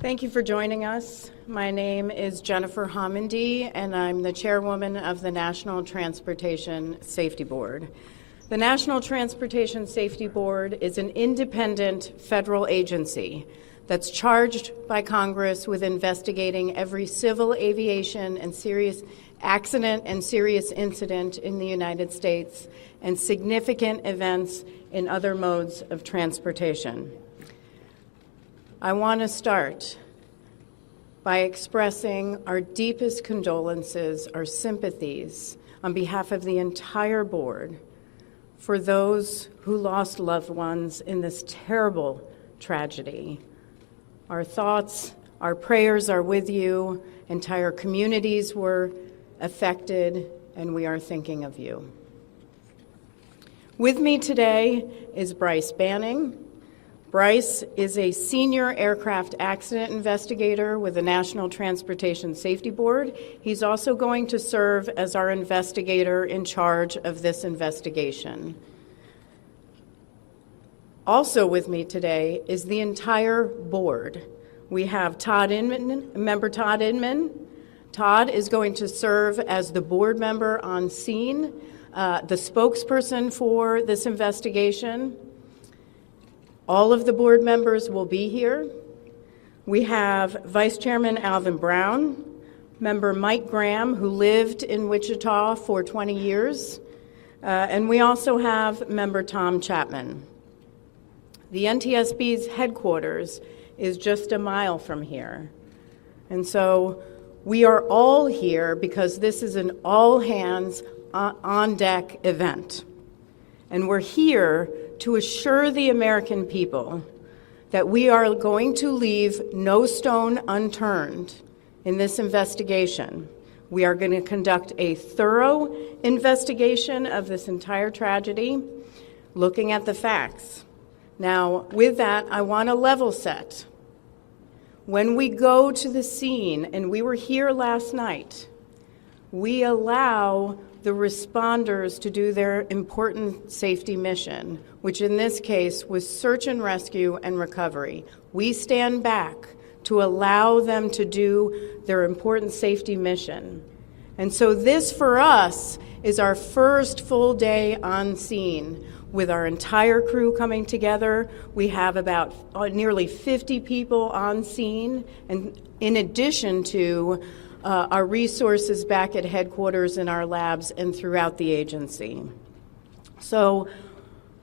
Thank you for joining us. My name is Jennifer Homendy, and I'm the chairwoman of the National Transportation Safety Board. The National Transportation Safety Board is an independent federal agency that's charged by Congress with investigating every civil aviation and serious accident and serious incident in the United States and significant events in other modes of transportation. I want to start by expressing our deepest condolences, our sympathies on behalf of the entire board for those who lost loved ones in this terrible tragedy. Our thoughts, our prayers are with you. Entire communities were affected, and we are thinking of you. With me today is Bryce Banning. Bryce is a senior aircraft accident investigator with the National Transportation Safety Board. He's also going to serve as our investigator in charge of this investigation. Also with me today is the entire board. We have Todd Inman, member Todd Inman. Todd is going to serve as the board member on scene, the spokesperson for this investigation. All of the board members will be here. We have Vice Chairman Alvin Brown, member Mike Graham, who lived in Wichita for 20 years, and we also have member Tom Chapman. The NTSB's headquarters is just a mile from here, and so we are all here because this is an all-hands on-deck event, and we're here to assure the American people that we are going to leave no stone unturned in this investigation. We are going to conduct a thorough investigation of this entire tragedy, looking at the facts. Now, with that, I want to level set. When we go to the scene, and we were here last night, we allow the responders to do their important safety mission, which in this case was search and rescue and recovery. We stand back to allow them to do their important safety mission. And so this for us is our first full day on scene with our entire crew coming together. We have about nearly 50 people on scene, and in addition to our resources back at headquarters in our labs and throughout the agency. So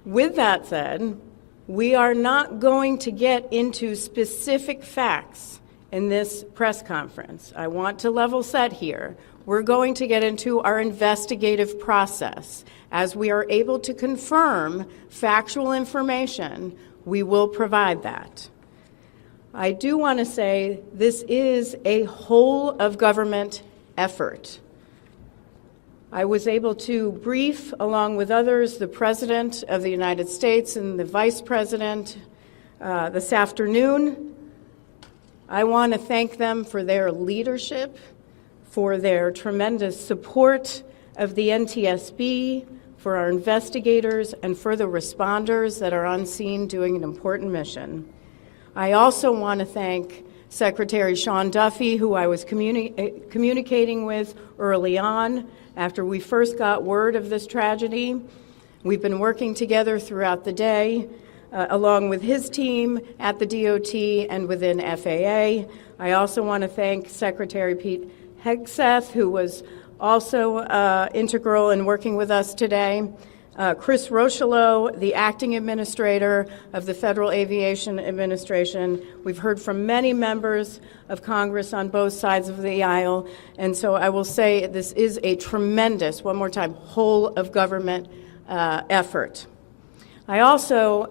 with that said, we are not going to get into specific facts in this press conference. I want to level set here. We're going to get into our investigative process. As we are able to confirm factual information, we will provide that. I do want to say this is a whole of government effort. I was able to brief, along with others, the President of the United States and the Vice President this afternoon. I want to thank them for their leadership, for their tremendous support of the NTSB, for our investigators, and for the responders that are on scene doing an important mission. I also want to thank Secretary Sean Duffy, who I was communicating with early on after we first got word of this tragedy. We've been working together throughout the day, along with his team at the DOT and within FAA. I also want to thank Secretary Pete Hegseth, who was also integral in working with us today. Chris Rocheleau, the acting administrator of the Federal Aviation Administration. We've heard from many members of Congress on both sides of the aisle, and so I will say this is a tremendous, one more time, whole of government effort. I also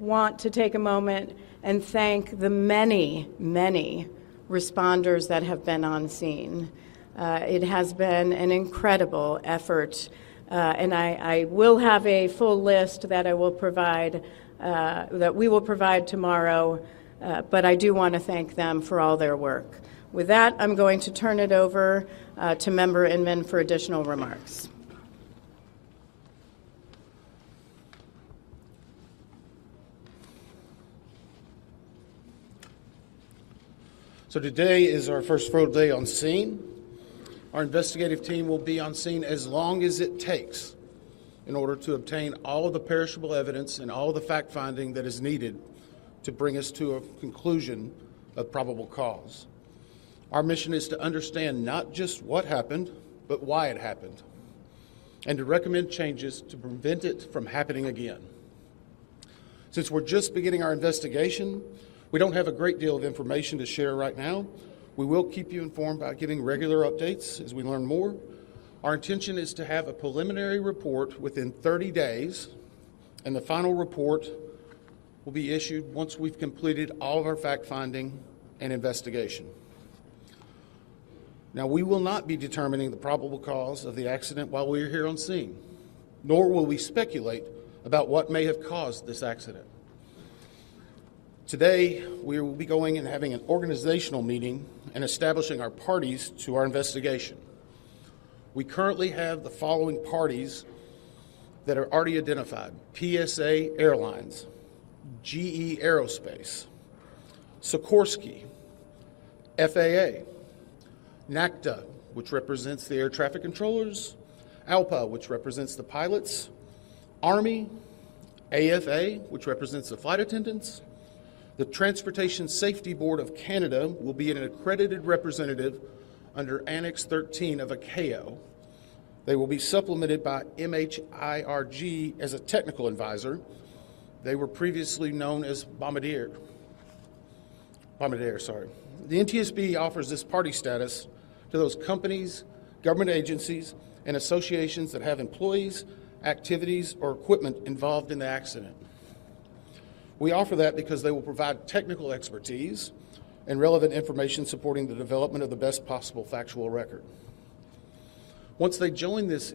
want to take a moment and thank the many, many responders that have been on scene. It has been an incredible effort. And I will have a full list that I will provide, that we will provide tomorrow, but I do want to thank them for all their work. With that, I'm going to turn it over to Member Inman for additional remarks. So today is our first full day on scene. Our investigative team will be on scene as long as it takes in order to obtain all of the perishable evidence and all of the fact-finding that is needed to bring us to a conclusion of probable cause. Our mission is to understand not just what happened, but why it happened, and to recommend changes to prevent it from happening again. Since we're just beginning our investigation, we don't have a great deal of information to share right now. We will keep you informed by giving regular updates as we learn more. Our intention is to have a preliminary report within 30 days, and the final report will be issued once we've completed all of our fact-finding and investigation. Now, we will not be determining the probable cause of the accident while we are here on scene, nor will we speculate about what may have caused this accident. Today, we will be going and having an organizational meeting and establishing our parties to our investigation. We currently have the following parties that are already identified: PSA Airlines, GE Aerospace, Sikorsky, FAA, NACTA, which represents the air traffic controllers, ALPA, which represents the pilots, Army, AFA, which represents the flight attendants. The Transportation Safety Board of Canada will be an accredited representative under Annex 13 of ICAO. They will be supplemented by MHIRG as a technical advisor. They were previously known as Bombardier. The NTSB offers this party status to those companies, government agencies, and associations that have employees, activities, or equipment involved in the accident. We offer that because they will provide technical expertise and relevant information supporting the development of the best possible factual record. Once they join this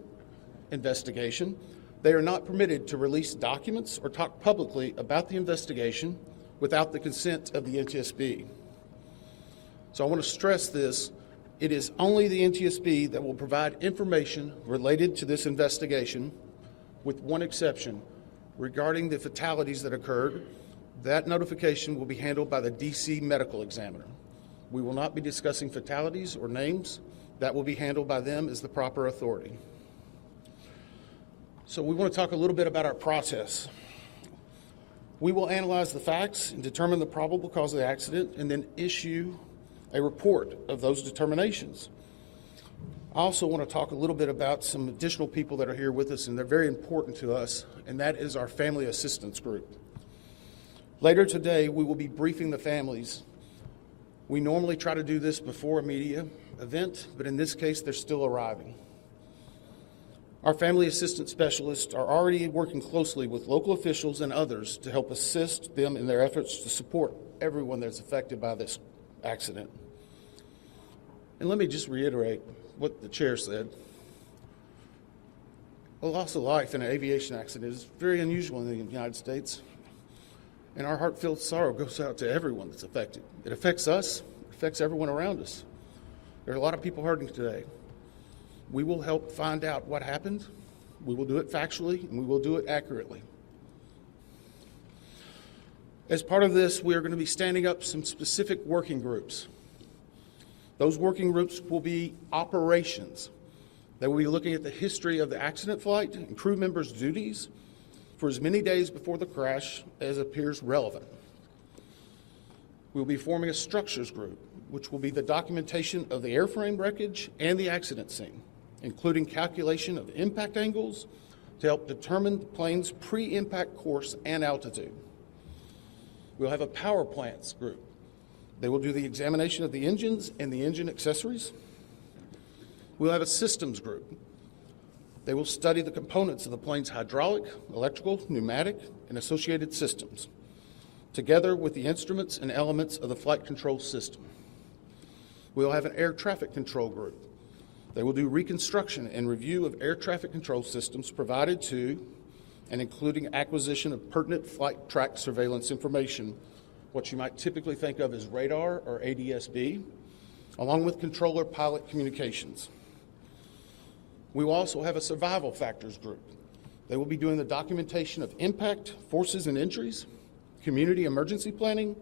investigation, they are not permitted to release documents or talk publicly about the investigation without the consent of the NTSB. So I want to stress this. It is only the NTSB that will provide information related to this investigation, with one exception. Regarding the fatalities that occurred, that notification will be handled by the DC medical examiner. We will not be discussing fatalities or names. That will be handled by them as the proper authority. So we want to talk a little bit about our process. We will analyze the facts and determine the probable cause of the accident, and then issue a report of those determinations. I also want to talk a little bit about some additional people that are here with us, and they're very important to us, and that is our family assistance group. Later today, we will be briefing the families. We normally try to do this before a media event, but in this case, they're still arriving. Our family assistance specialists are already working closely with local officials and others to help assist them in their efforts to support everyone that's affected by this accident. And let me just reiterate what the chair said. A loss of life in an aviation accident is very unusual in the United States, and our heartfelt sorrow goes out to everyone that's affected. It affects us, it affects everyone around us. There are a lot of people hurting today. We will help find out what happened. We will do it factually, and we will do it accurately. As part of this, we are going to be standing up some specific working groups. Those working groups will be operations. They will be looking at the history of the accident flight and crew members' duties for as many days before the crash as appears relevant. We will be forming a structures group, which will be the documentation of the airframe wreckage and the accident scene, including calculation of impact angles to help determine the plane's pre-impact course and altitude. We'll have a power plants group. They will do the examination of the engines and the engine accessories. We'll have a systems group. They will study the components of the plane's hydraulic, electrical, pneumatic, and associated systems, together with the instruments and elements of the flight control system. We'll have an air traffic control group. They will do reconstruction and review of air traffic control systems provided to and including acquisition of pertinent flight track surveillance information, what you might typically think of as radar or ADSB, along with controller pilot communications. We will also have a survival factors group. They will be doing the documentation of impact, forces and injuries, community emergency planning,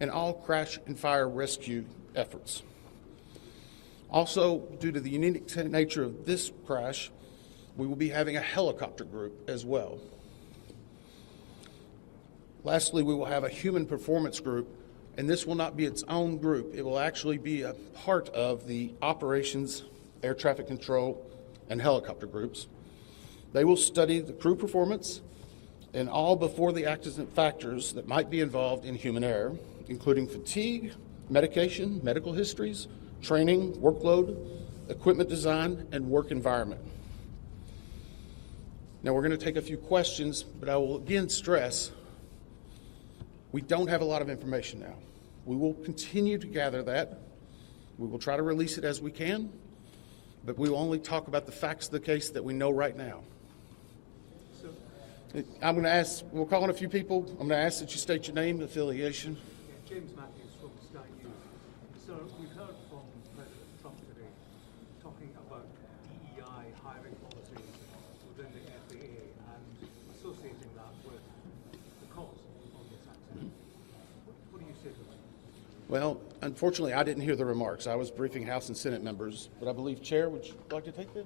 and all crash and fire rescue efforts. Also, due to the unique nature of this crash, we will be having a helicopter group as well. Lastly, we will have a human performance group, and this will not be its own group. It will actually be a part of the operations, air traffic control, and helicopter groups. They will study the crew performance and all before the accident factors that might be involved in human error, including fatigue, medication, medical histories, training, workload, equipment design, and work environment. Now we're going to take a few questions, but I will again stress we don't have a lot of information now. We will continue to gather that. We will try to release it as we can, but we will only talk about the facts of the case that we know right now. I'm going to ask, we'll call on a few people. I'm going to ask that you state your name and affiliation. James Matthews from Sky News. So we've heard from President Trump today talking about DEI hiring policies within the FAA and associating that with the cause of this accident. What do you say to that? Well, unfortunately, I didn't hear the remarks. I was briefing House and Senate members, but I believe, Chair, would you like to take that?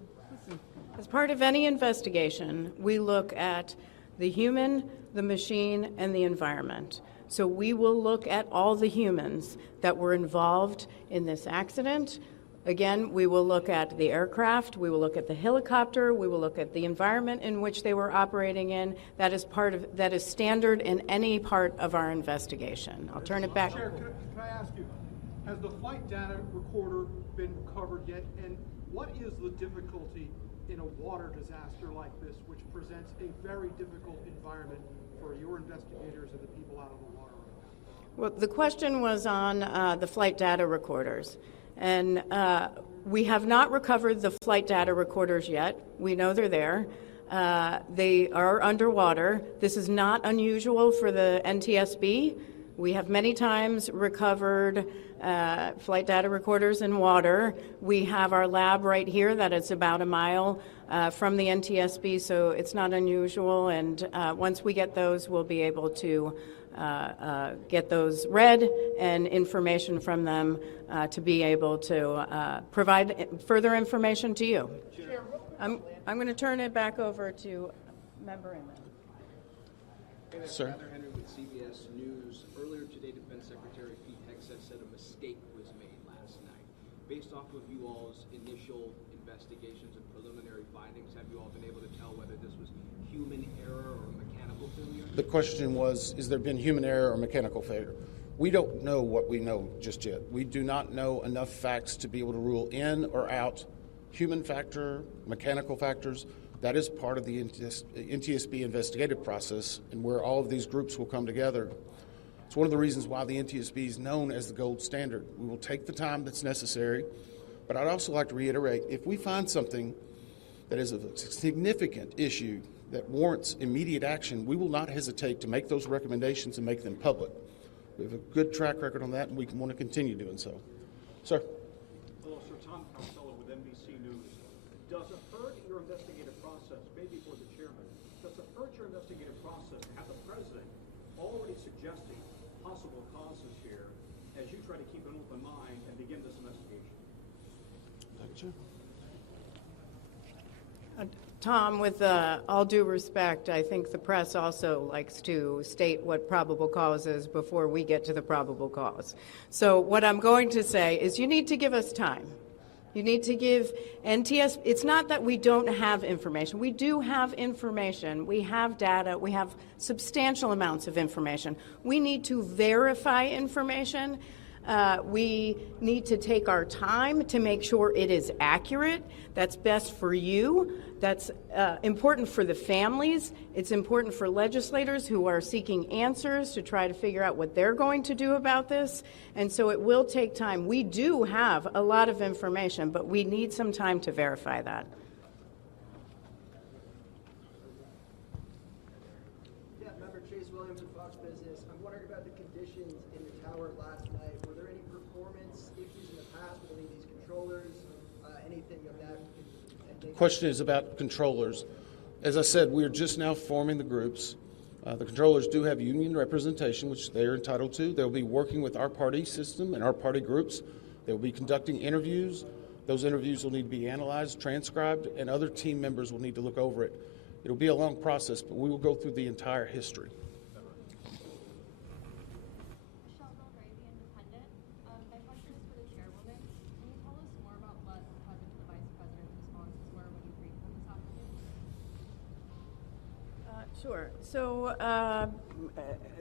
As part of any investigation, we look at the human, the machine, and the environment. So we will look at all the humans that were involved in this accident. Again, we will look at the aircraft, we will look at the helicopter, we will look at the environment in which they were operating in. That is standard in any part of our investigation. I'll turn it back. Chair, can I ask you, has the flight data recorder been recovered yet? And what is the difficulty in a water disaster like this, which presents a very difficult environment for your investigators and the people out of the water? Well, the question was on the flight data recorders. And we have not recovered the flight data recorders yet. We know they're there. They are underwater. This is not unusual for the NTSB. We have many times recovered flight data recorders in water. We have our lab right here that is about a mile from the NTSB, so it's not unusual. And once we get those, we'll be able to get those read and information from them to be able to provide further information to you. I'm going to turn it back over to Member Inman. Sir. Henry with CBS News. Earlier today, Defense Secretary Pete Hegseth said a mistake was made last night. Based off of you all's initial investigations and preliminary findings, have you all been able to tell whether this was human error or mechanical failure? The question was, has there been human error or mechanical failure? We don't know what we know just yet. We do not know enough facts to be able to rule in or out human factor, mechanical factors. That is part of the NTSB investigative process and where all of these groups will come together. It's one of the reasons why the NTSB is known as the gold standard. We will take the time that's necessary, but I'd also like to reiterate, if we find something that is a significant issue that warrants immediate action, we will not hesitate to make those recommendations and make them public. We have a good track record on that, and we want to continue doing so. Sir. Hello, Sir. Tom Costello with NBC News. Does it hurt your investigative process, maybe for the chairman, does it hurt your investigative process to have the president already suggesting possible causes here as you try to keep an open mind and begin this investigation? Tom, with all due respect, I think the press also likes to state what probable cause is before we get to the probable cause. So what I'm going to say is you need to give us time. You need to give NTSB, it's not that we don't have information. We do have information. We have data. We have substantial amounts of information. We need to verify information. We need to take our time to make sure it is accurate. That's best for you. That's important for the families. It's important for legislators who are seeking answers to try to figure out what they're going to do about this. And so it will take time. We do have a lot of information, but we need some time to verify that. Yeah, Member Chase Williams of Fox Business. I'm wondering about the conditions in the tower last night. Were there any performance issues in the past with any of these controllers, anything of that? The question is about controllers. As I said, we're just now forming the groups. The controllers do have union representation, which they are entitled to. They'll be working with our party system and our party groups. They'll be conducting interviews. Those interviews will need to be analyzed, transcribed, and other team members will need to look over it. It'll be a long process, but we will go through the entire history. Michelle Belgray, The Independent. My question is for the chairwoman. Can you tell us more about what the president and the vice president's responses were when you briefed them this afternoon? Sure. So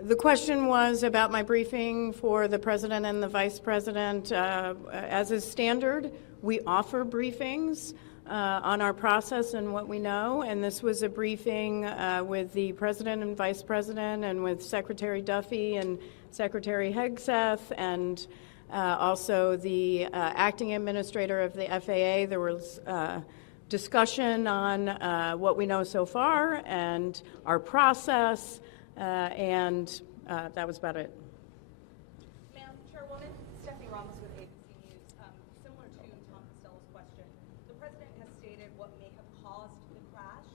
the question was about my briefing for the president and the vice president. As is standard, we offer briefings on our process and what we know, and this was a briefing with the president and vice president and with Secretary Duffy and Secretary Hegseth and also the acting administrator of the FAA. There was discussion on what we know so far and our process, and that was about it. Madam Chairwoman, Stephanie Ramos with ABC News. Similar to Tom Costello's question, the President has stated what may have caused the crash,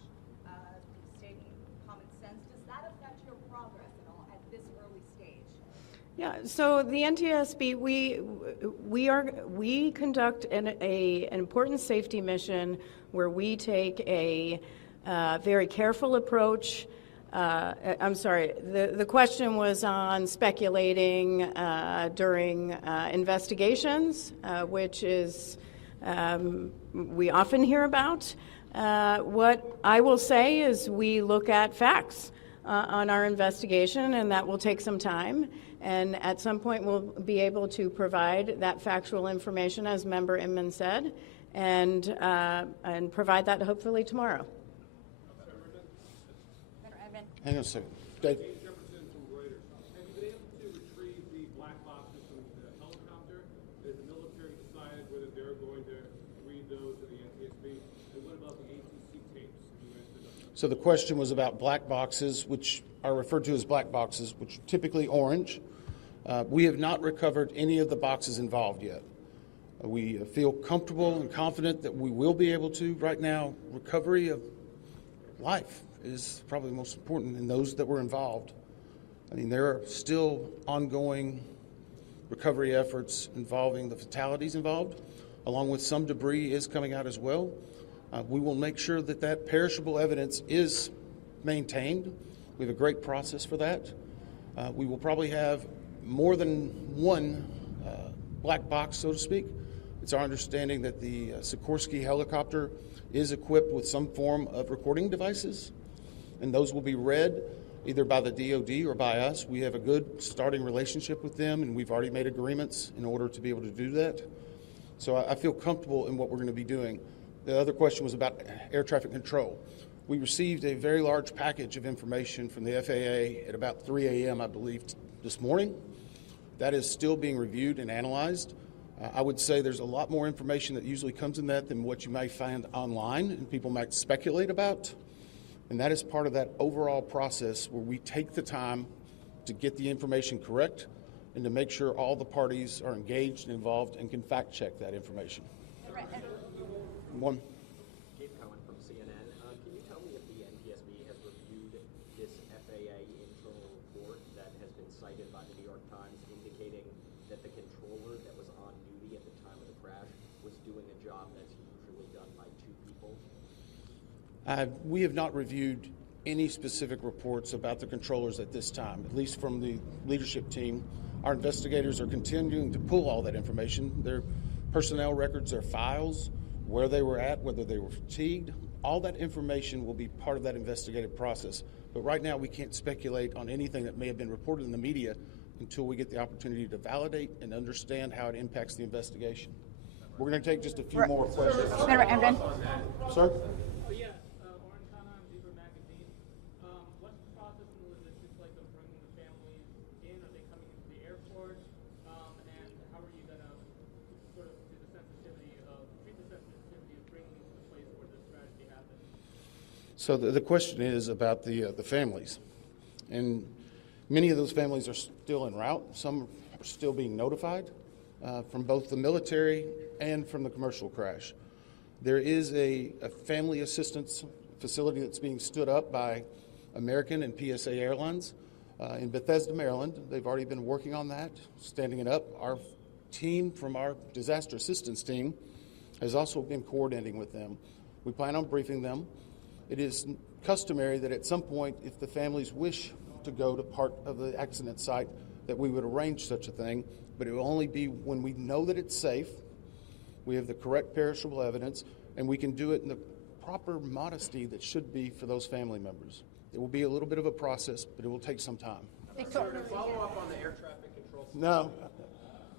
stating common sense. Does that affect your progress at all at this early stage? Yeah, so the NTSB, we conduct an important safety mission where we take a very careful approach. I'm sorry, the question was on speculating during investigations, which is we often hear about. What I will say is we look at facts on our investigation, and that will take some time. And at some point, we'll be able to provide that factual information, as Member Inman said, and provide that hopefully tomorrow. Hang on a second. Dave. Have you been able to retrieve the black boxes from the helicopter? Has the military decided whether they're going to read those to the NTSB? And what about the ATC tapes? So the question was about black boxes, which are referred to as black boxes, which are typically orange. We have not recovered any of the boxes involved yet. We feel comfortable and confident that we will be able to. Right now, recovery of life is probably the most important in those that were involved. I mean, there are still ongoing recovery efforts involving the fatalities involved, along with some debris is coming out as well. We will make sure that that perishable evidence is maintained. We have a great process for that. We will probably have more than one black box, so to speak. It's our understanding that the Sikorsky helicopter is equipped with some form of recording devices, and those will be read either by the DoD or by us. We have a good starting relationship with them, and we've already made agreements in order to be able to do that. So I feel comfortable in what we're going to be doing. The other question was about air traffic control. We received a very large package of information from the FAA at about 3 a.m., I believe, this morning. That is still being reviewed and analyzed. I would say there's a lot more information that usually comes in that than what you may find online and people might speculate about. And that is part of that overall process where we take the time to get the information correct and to make sure all the parties are engaged and involved and can fact check that information. One. Gabe Cohen from CNN. Can you tell me if the NTSB has reviewed this FAA internal report that has been cited by the New York Times indicating that the controller that was on duty at the time of the crash was doing a job that's usually done by two people? We have not reviewed any specific reports about the controllers at this time, at least from the leadership team. Our investigators are continuing to pull all that information, their personnel records, their files, where they were at, whether they were fatigued. All that information will be part of that investigative process. But right now, we can't speculate on anything that may have been reported in the media until we get the opportunity to validate and understand how it impacts the investigation. We're going to take just a few more questions. Senator Emden. Sir? Orange Hannah and Zebra Magazine. What's the process and logistics like of bringing the families in? Are they coming into the airport? And how are you going to sort of treat the sensitivity of bringing them to the place where this tragedy happened? So the question is about the families. And many of those families are still en route. Some are still being notified from both the military and from the commercial crash. There is a family assistance facility that's being stood up by American and PSA Airlines in Bethesda, Maryland. They've already been working on that, standing it up. Our team from our disaster assistance team has also been coordinating with them. We plan on briefing them. It is customary that at some point, if the families wish to go to part of the accident site, that we would arrange such a thing, but it will only be when we know that it's safe, we have the correct perishable evidence, and we can do it in the proper modesty that should be for those family members. It will be a little bit of a process, but it will take some time. Sir, to follow up on the air traffic control system. No,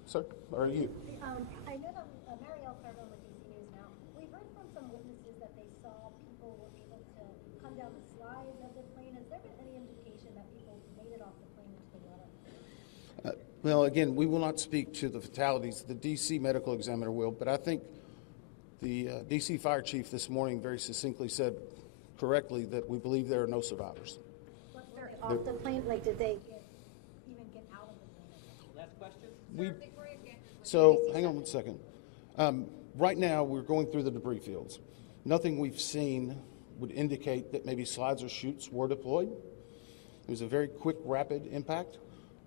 sir, or you? I know that Marielle Fairbairn with DC News now. We've heard from some witnesses that they saw people were able to come down the slides of the plane. Has there been any indication that people made it off the plane into the water? Well, again, we will not speak to the fatalities. The D.C. medical examiner will, but I think the D.C. fire chief this morning very succinctly said correctly that we believe there are no survivors. But they're off the plane, like did they even get out of the plane? Last question? So, hang on one second. Right now, we're going through the debris fields. Nothing we've seen would indicate that maybe slides or chutes were deployed. It was a very quick, rapid impact,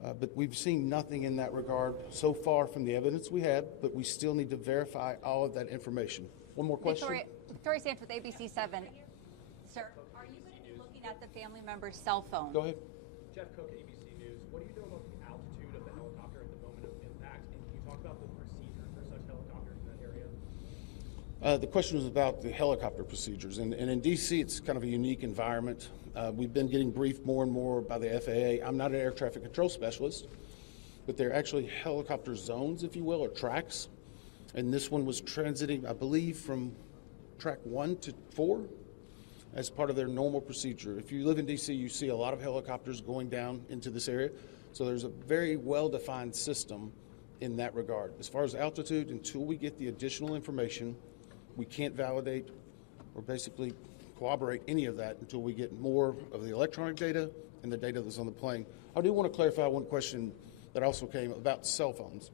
but we've seen nothing in that regard so far from the evidence we had, but we still need to verify all of that information. One more question? Victoria Sands with ABC7. Sir, are you going to be looking at the family member's cell phone? Go ahead. Jeff Cook, ABC News. What do you know about the altitude of the helicopter at the moment of impact? And can you talk about the procedure for such helicopters in that area? The question was about the helicopter procedures. And in D.C., it's kind of a unique environment. We've been getting briefed more and more by the FAA. I'm not an air traffic control specialist, but they're actually helicopter zones, if you will, or tracks. And this one was transiting, I believe, from track 1 to 4 as part of their normal procedure. If you live in D.C., you see a lot of helicopters going down into this area. So there's a very well-defined system in that regard. As far as altitude, until we get the additional information, we can't validate or basically corroborate any of that until we get more of the electronic data and the data that's on the plane. I do want to clarify one question that also came about cell phones.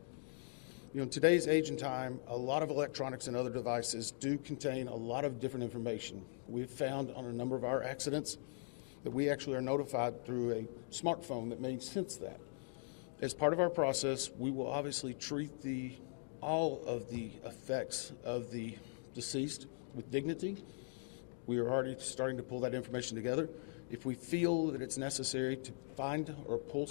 You know, in today's age and time, a lot of electronics and other devices do contain a lot of different information. We've found on a number of our accidents that we actually are notified through a smartphone that may sense that. As part of our process, we will obviously treat all of the effects of the deceased with dignity. We are already starting to pull that information together. If we feel that it's necessary to find or pull